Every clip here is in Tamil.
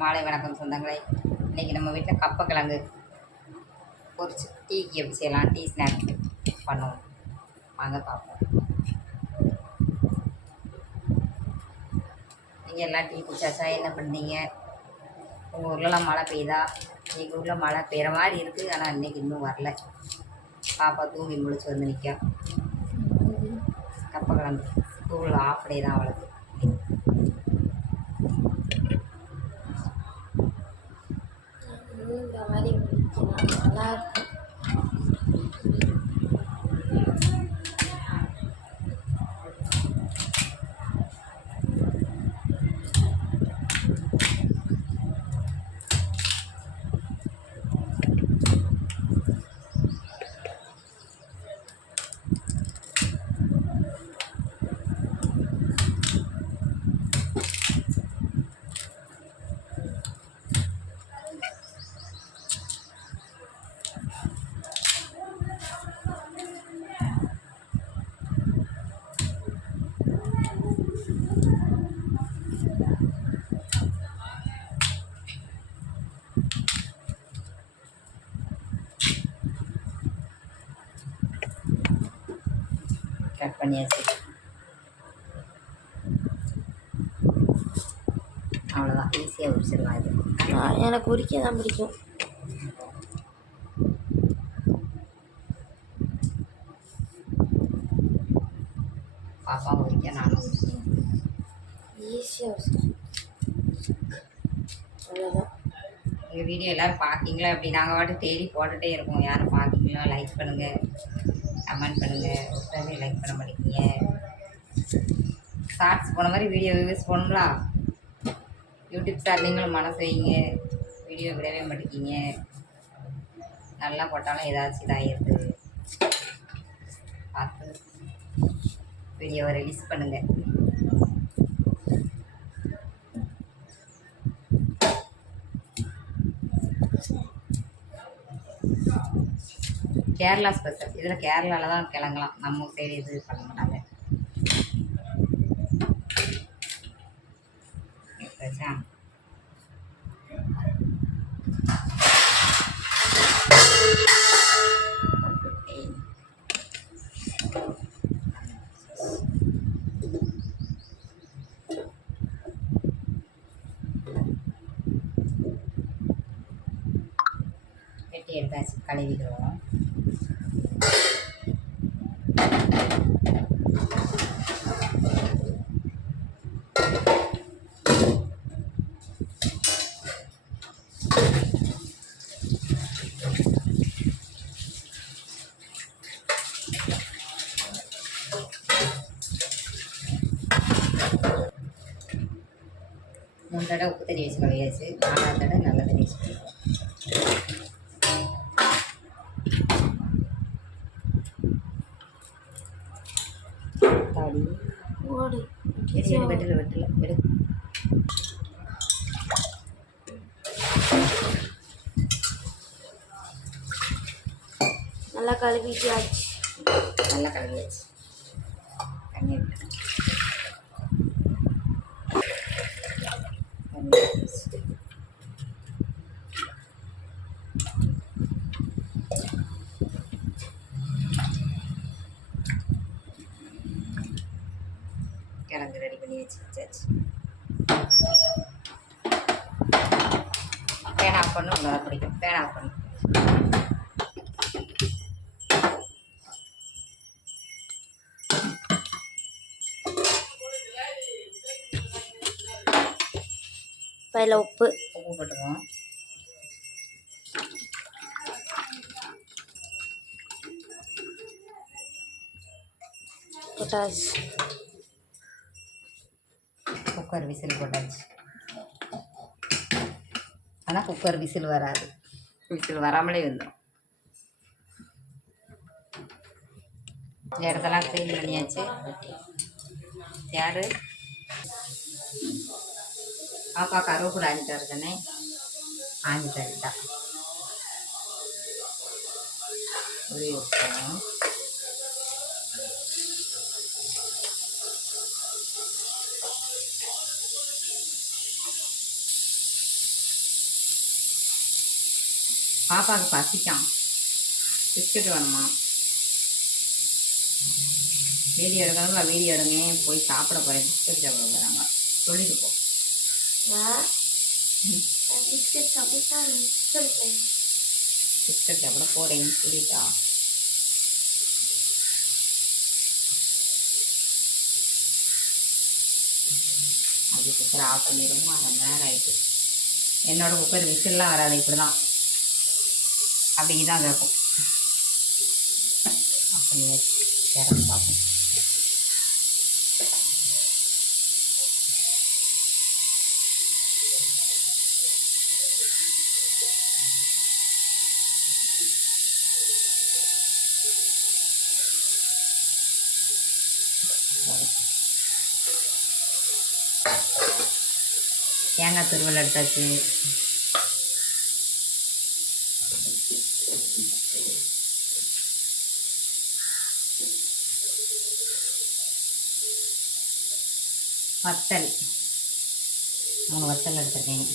மாலை வணக்கம் சொந்தங்களே. இன்றைக்கி நம்ம வீட்டில் கப்பக்கிழங்கு பொரிச்சு டீக்கு எப்படி செய்யலாம், டீ ஸ்நாக் பண்ணுவோம் வாங்க பார்ப்போம். நீங்கள் எல்லாம் டீ குடிச்சாச்சா? என்ன பண்ணீங்க? உங்கள் ஊர்லலாம் மழை பெய்யுதா? எங்கள் ஊரில் மழை பெய்கிற மாதிரி இருக்குது, ஆனால் இன்றைக்கி இன்னும் வரல. பாப்பா தூங்கி முழிச்சு வந்து நிற்க. கப்பக்கிழங்கு ஸ்கூல் ஆஃப் டே தான் அவளுக்கு. இந்த மாதிரி நல்லா இருக்கும். கட் பண்ணியாச்சு. அவ்வளோதான், ஈஸியாக உரிச்சிடலாம். இது எனக்கு உரிக்க தான் பிடிக்கும். பாப்பா உரிக்க, நானும் உரிக்கணும். ஈஸியாக உரிச்சிடலாம். அவ்வளோதான். எங்கள் வீடியோ எல்லோரும் பார்க்கிங்களா? அப்படி நாங்கள் பாட்டு தேடி போட்டுகிட்டே இருக்கோம். யாரும் பார்க்கிங்களா? லைக் பண்ணுங்கள், கமெண்ட் பண்ணுங்கள். ஒருத்தரவே லைக் பண்ண மாட்டேங்கிங்க. ஷார்ட்ஸ் போன மாதிரி வீடியோ வியூஸ் போகணுங்களா? யூடியூப் ஸ்டார் நீங்களும் மனசு வைங்க. வீடியோ விடவே மாட்டேங்கிங்க. நல்லா போட்டாலும் ஏதாச்சும் இதாகிடுது. பார்த்து வீடியோவை ரிலீஸ் பண்ணுங்கள். கேரளா ஸ்பெஷல். இதில் கேரளாவில் தான் கிழங்கலாம், நம்ம சைடு இது பண்ண மாட்டாங்க. வெட்டி எடுத்தாச்சு, கழுவிக்கிறோம். மூணு தடவை உப்பு தண்ணி வச்சு கழுவியாச்சு. 4ஆவது தடவை நல்ல தண்ணி வச்சு தாடி ஓடு வெட்டில் எடு. நல்லா கழுவிட்டாச்சு. நல்லா கழுவியாச்சு. தண்ணி விட்டு கிழங்கு ரெடி பண்ணி வச்சாச்சு. ஃபேன் ஆஃப் பண்ணு, உங்களுக்கு பிடிக்கும். ஃபேன் ஆஃப் பண்ணு. பையில உப்பு போட்டுக்குவோம். போட்டாச்சு. குக்கர் விசில் போட்டாச்சு. ஆனால் குக்கர் விசில் வராது, விசில் வராமலே வந்துடும். இந்த இடத்தெல்லாம் க்ளீன் பண்ணியாச்சு. யார் பாப்பா கருவேப்பிலை ஆஞ்சிட்டு வருதுன்னே ஆஞ்சி தருட்டா உருவி வச்சுக்கணும். பாப்பாவுக்கு பசிக்கான், பிஸ்கட் வேணுமா. வீடியோ எடுக்கணும்ல, வீடியோ எடுங்க, போய் சாப்பிட போகிறேன், பிஸ்கட் சாப்பிட போகிறாங்க, சொல்லிட்டு போ. பிஸ்கட் சாப்பிட போகிறேன்னு சொல்லிட்டா. அது குக்கர் ஆஃப் பண்ணிடுமா, அரை மணி நேரம் ஆகிட்டு. என்னோடய குக்கர் விசில்லாம் வராது, இப்படி தான் அப்படி தான் கேட்கும். ஆஃப் பண்ணியாச்சு, திறந்து பார்ப்போம். தேங்காய் துருவல் எடுத்தாச்சு. வத்தல் 3 வத்தல் எடுத்துருக்கேன்.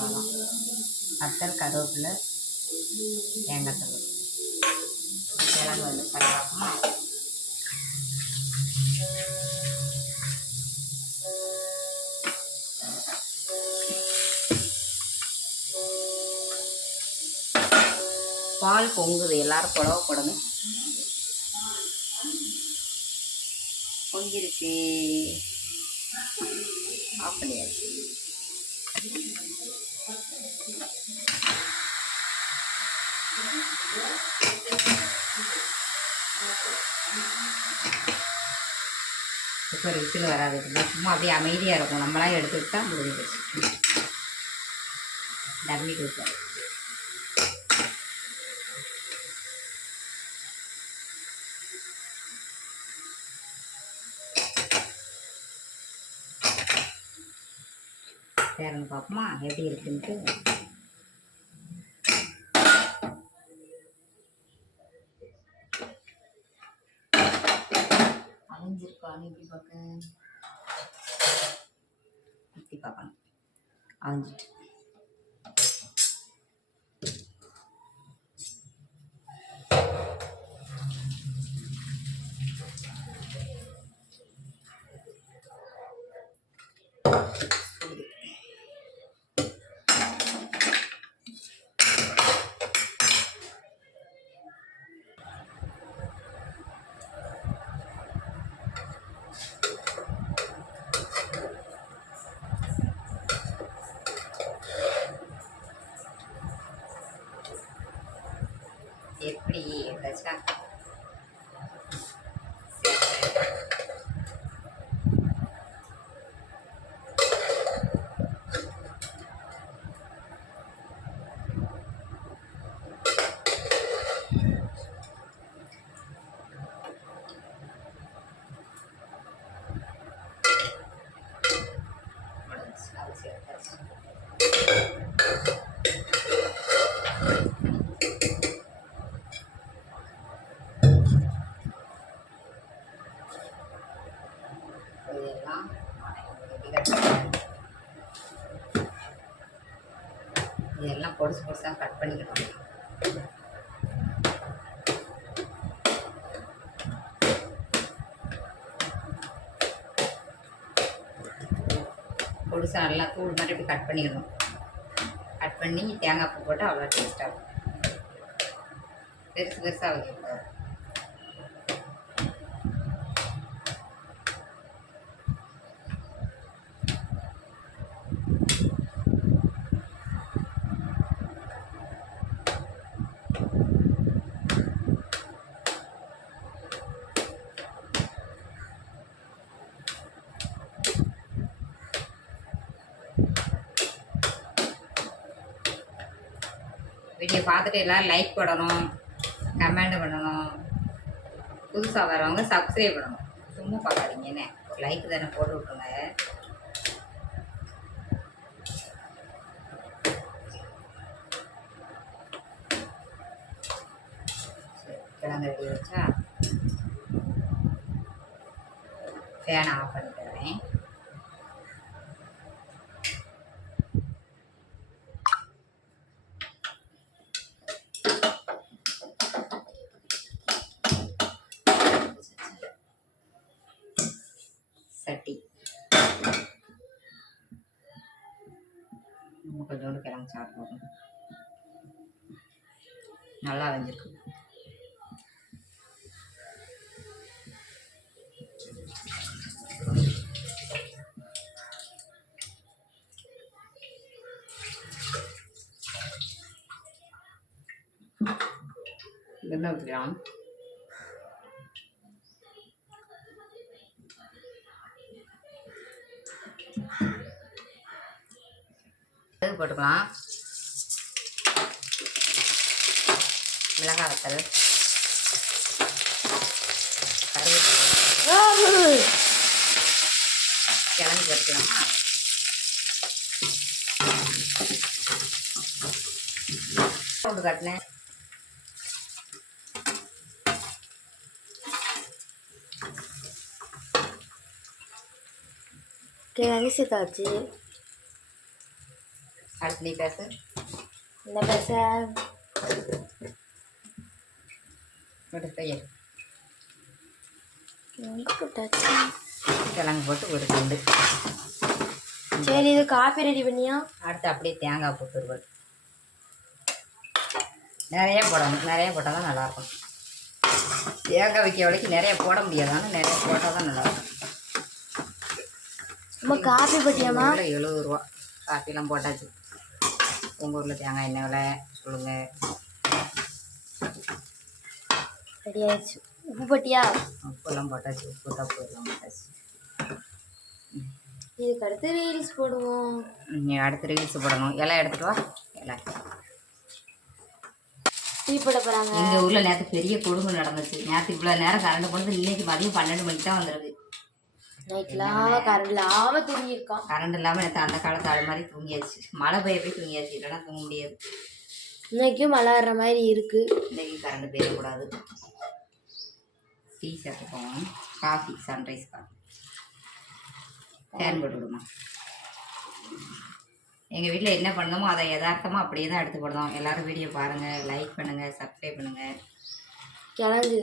அவ்வளோதான். வத்தல், கருவேப்பிலை, தேங்காய் தூள், கிழங்கு வந்து பண்ணலாமா. பால் பொங்குது, எல்லாரும் புடவை போடணும். பொங்கிருச்சு, ஆஃப் பண்ணியாச்சு. குக்கர் விசில் வராது, சும்மா அப்படியே அமைதியாக இருக்கும். நம்மளாம் எடுத்துக்கிட்டா முடிஞ்சு போச்சு. Dummy cooker. திறந்து பார்ப்போமா எப்படி இருக்குன்ட்டு. அழிஞ்சிருக்கான்னு இப்படி பார்க்க, இப்படி பார்க்கணும். அழிஞ்சிட்டு எப்படி எடுத்தாச்சா. இதெல்லாம் பொடுசு பொடுசாக கட் பண்ணிக்கணும். பொடுசாக நல்லா தூள் மாதிரி இப்படி கட் பண்ணிக்கணும். கட் பண்ணி தேங்காய் பூ போட்டு அவ்வளோ டேஸ்ட்டாக இருக்கும். பெருசு பெருசாக வைக்கக்கூடாது. வீடியோ பார்த்துட்டு எல்லோரும் லைக் பண்ணணும், கமெண்ட் பண்ணணும். புதுசாக வரவங்க சப்ஸ்கிரைப் பண்ணணும். சும்மா பார்க்காதீங்க, என்ன ஒரு லைக் தானே போட்டு விட்ருங்க. கிழங்கு ரெடி ஆச்சா? ஃபேனை ஆஃப் பண்ணிக்கிறேன். சட்டி கொஞ்சோண்டு கிழங்கு சாப்பிடுவோம். நல்லா வெந்திருக்கு. என்ன ஊற்றிக்கலாம்? போட்டுக்கலாம். மிளகாய் வத்தல், கருவேப்பிலை, கிழங்கு வச்சுக்கலாமா? போட்டு காட்டினேன். கிழங்கு சேர்த்தாச்சு. அடுத்து நீ பேசு. என்ன பேச? கையை கிழங்கு போட்டாச்சு. கிழங்கு போட்டு ஒரு துண்டு. சரி, இது காப்பி ரெடி பண்ணியா? அடுத்து அப்படியே தேங்காய் போட்டுருவது. நிறைய போடணும். நிறைய போட்டால் தான் நல்லாயிருக்கும். தேங்காய் வைக்க வரைக்கும் நிறைய போட முடியாது, ஆனால் நிறைய போட்டால் தான் நல்லாயிருக்கும். நம்ம காப்பி பட்டியாமா? 70 ரூபா காப்பிலாம் போட்டாச்சு. உங்கள் ஊரில் தேங்காய் எண்ணெய் விலை சொல்லுங்கள். ரெடி ஆயிடுச்சு. உப்பு பட்டியா? உப்புலாம் போட்டாச்சு. உப்பு தப்பு எல்லாம் போட்டாச்சு. இதுக்கு அடுத்து ரீல்ஸ் போடுவோம். நீ அடுத்து ரீல்ஸ் போடணும். இலை எடுத்துகிட்டு வா. இலை டீ போட போகிறாங்க. எங்கள் ஊரில் நேற்று பெரிய கொடுமை நடந்துச்சு. நேற்று இவ்வளோ நேரம் கரண்ட் போனது இன்னைக்கு மதியம் 12 மணிக்கு தான் வந்துருக்கு. நைட்லாம் கரண்ட் இல்லாமல் தூங்கியிருக்கான். கரண்ட் இல்லாமல் நேற்று அந்த காலத்து ஆள் மாதிரி தூங்கியாச்சு. மழை பெய்ய போய் தூங்கியாச்சு. இல்லைன்னா தூங்க முடியாது. இன்னைக்கும் மழை வர்ற மாதிரி இருக்கு. இன்னைக்கு கரண்ட் பெய்யக்கூடாது. டீ சாப்பிட்டுப்போம். Coffee, Sunrise coffee. ஃபேன் போட்டு விடுமா. எங்கள் வீட்டில் என்ன பண்ணோமோ அதை யதார்த்தமாக அப்படியே தான் எடுத்து போடுறோம். எல்லோரும் வீடியோ பாருங்கள், லைக் பண்ணுங்கள், சப்ஸ்கிரைப் பண்ணுங்கள். கிழங்கு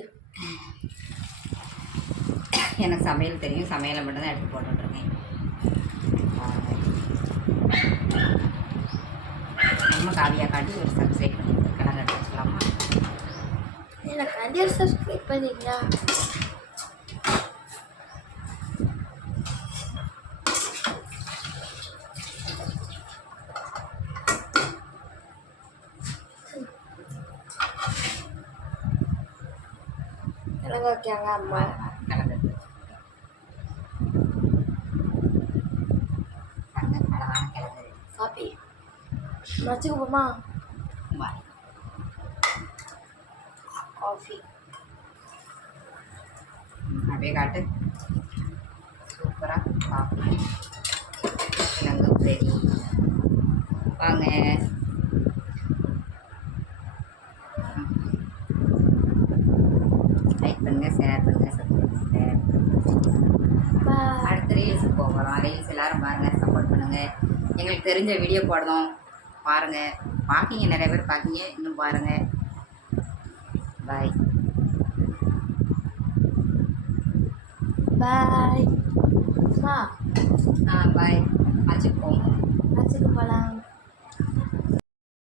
எனக்கு சமையல் தெரியும். சமையலை மட்டும் தான் எடுத்து போட்டுட்ருக்கேன். நம்ம காவியா காட்டி ஒரு சப்ஸ்கிரைப் பண்ணி கிழங்கு எடுத்து வச்சுக்கலாமா? எனக்கு கண்டிப்பாக சப்ஸ்கிரைப் பண்ணிங்களா? கிழங்கு வைக்காங்க அம்மா. கிழங்கு அழகான கிழங்கு காப்பி வச்சுக்க போமா? பாய். காஃபி அப்படியே காட்டு. சூப்பராக காஃபி கிழங்கு ரெடி. வாங்க. லைக் பண்ணுங்கள், ஷேர் பண்ணுங்கள், சப்ஸ்கிரைப் பண்ணுங்கள். அடுத்த ரீல்ஸுக்கு போகிறோம். ரீல்ஸ் எல்லோரும் பாருங்கள், சப்போர்ட் பண்ணுங்கள். எங்களுக்கு தெரிஞ்ச வீடியோ போடணும். பாருங்கள். பார்க்கிங்க, நிறைய பேர் பார்க்கிங்க. இன்னும் பாருங்கள். பாய் பாய். பாய். வச்சுப்போம். வச்சுக்க போகலாம்.